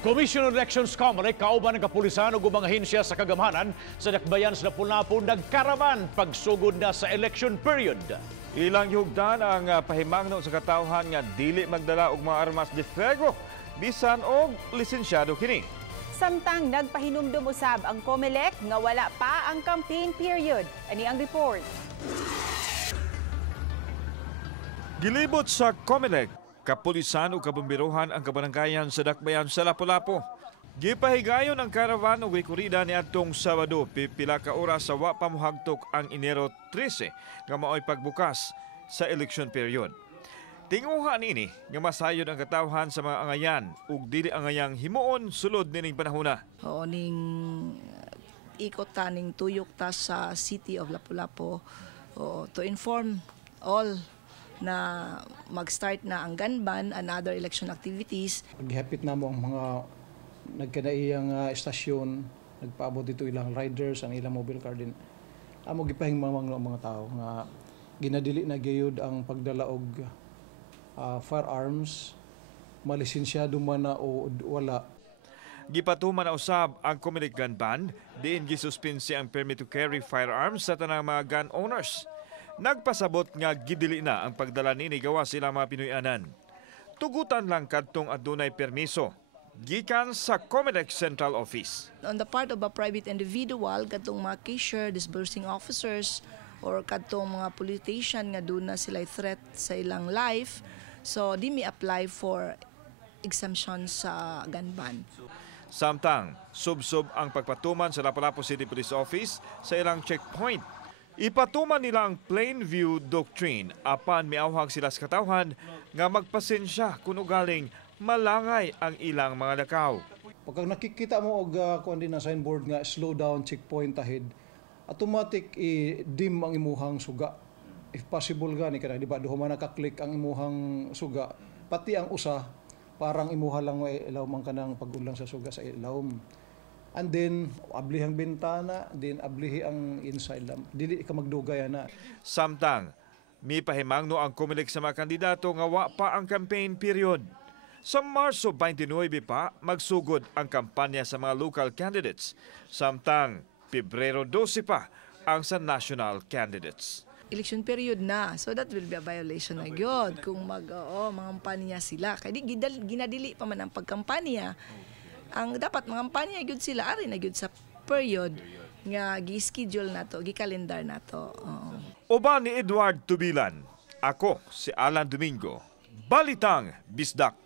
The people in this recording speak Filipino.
Commission on Elections Comelec kauban ng kapulisan ug ubang ahensya sa kagamhanan sa dakbayan sa Lapu-Lapu nagkaraman pagsugod na sa election period. Ilang hugdan ang pahimangno sa katawhan nga dili magdala og mga armas de fuego bisan og lisensyado kini. Samtang nagpahinumdum usab ang Comelec nga wala pa ang campaign period. Ani ang report. Gilibot sa Comelec, kapulisan o kabumbiruhan ang kabaranggayan sa dakbayan sa Lapu-Lapu. Gipahigayon ang karavan o rekorida ni atong Sabado, pipila ka oras sa wa pamuhagtok ang Enero 13 nga maoy pagbukas sa election period. Tinguha nini nga masayod ang katawhan sa mga angayan ug dili angayang himuon sulod nining panahona. O ning ikot ta ning tuyok ta sa City of Lapu-Lapu to inform all na mag-start na ang gun ban and other election activities. Gihapit na mo ang mga nagkadaiyang estasyon, nagpaabot dito ilang riders, ang ilang mobile car din. Amo gipahingmang ang mga tao nga ginadili na gayud ang pagdala og firearms, malisensyado man na o wala. Gipatuman na usab ang Comelec gun ban, diin gisuspensi ang permit to carry firearms sa tanang mga gun owners. Nagpasabot nga gidili na ang pagdala nini gawa sila mga Pinoyanan. Tugutan lang kadtong adunay permiso gikan sa Comelec Central Office. On the part of a private individual, kadtong mga cashier, disbursing officers, or kadtong mga politician nga doon na sila threat sa ilang life, so di may apply for exemption sa gun ban. Samtang, subsob ang pagpatuman sa Lapu-Lapu City Police Office sa ilang checkpoint. Ipatuman nila ang plain view doctrine apan miawhag sila sa katawhan nga magpasensya kung ugaling malangay ang ilang mga lakaw. Pagka nakikita mo og kuan din na signboard nga slow down checkpoint ahead, automatic i-dim ang imuhang suga. If possible gani kana di ba duha man naka-click ang imuhang suga, pati ang usa parang imuha lang ilaw man kanang pag-ulang sa suga sa ilawom. And then, ablihang bintana, then ablihi ang inside lang. Dili ka magdugay na. Samtang, may pahimangno ang Comelec sa mga kandidato nga wa pa ang campaign period. Sa Marso 29 pa, magsugod ang kampanya sa mga local candidates. Samtang, Pebrero 12 pa ang sa national candidates. Election period na, so that will be a violation na yun kung mangampanya sila. Kaya ginadili pa man ang pagkampanya. Ang dapat mangampanya gyud sila ari na gyud sa period nga gi-schedule nato, gi-calendar nato. Uban ni Edward Tubilan, ako si Alan Domingo, Balitang Bisdak.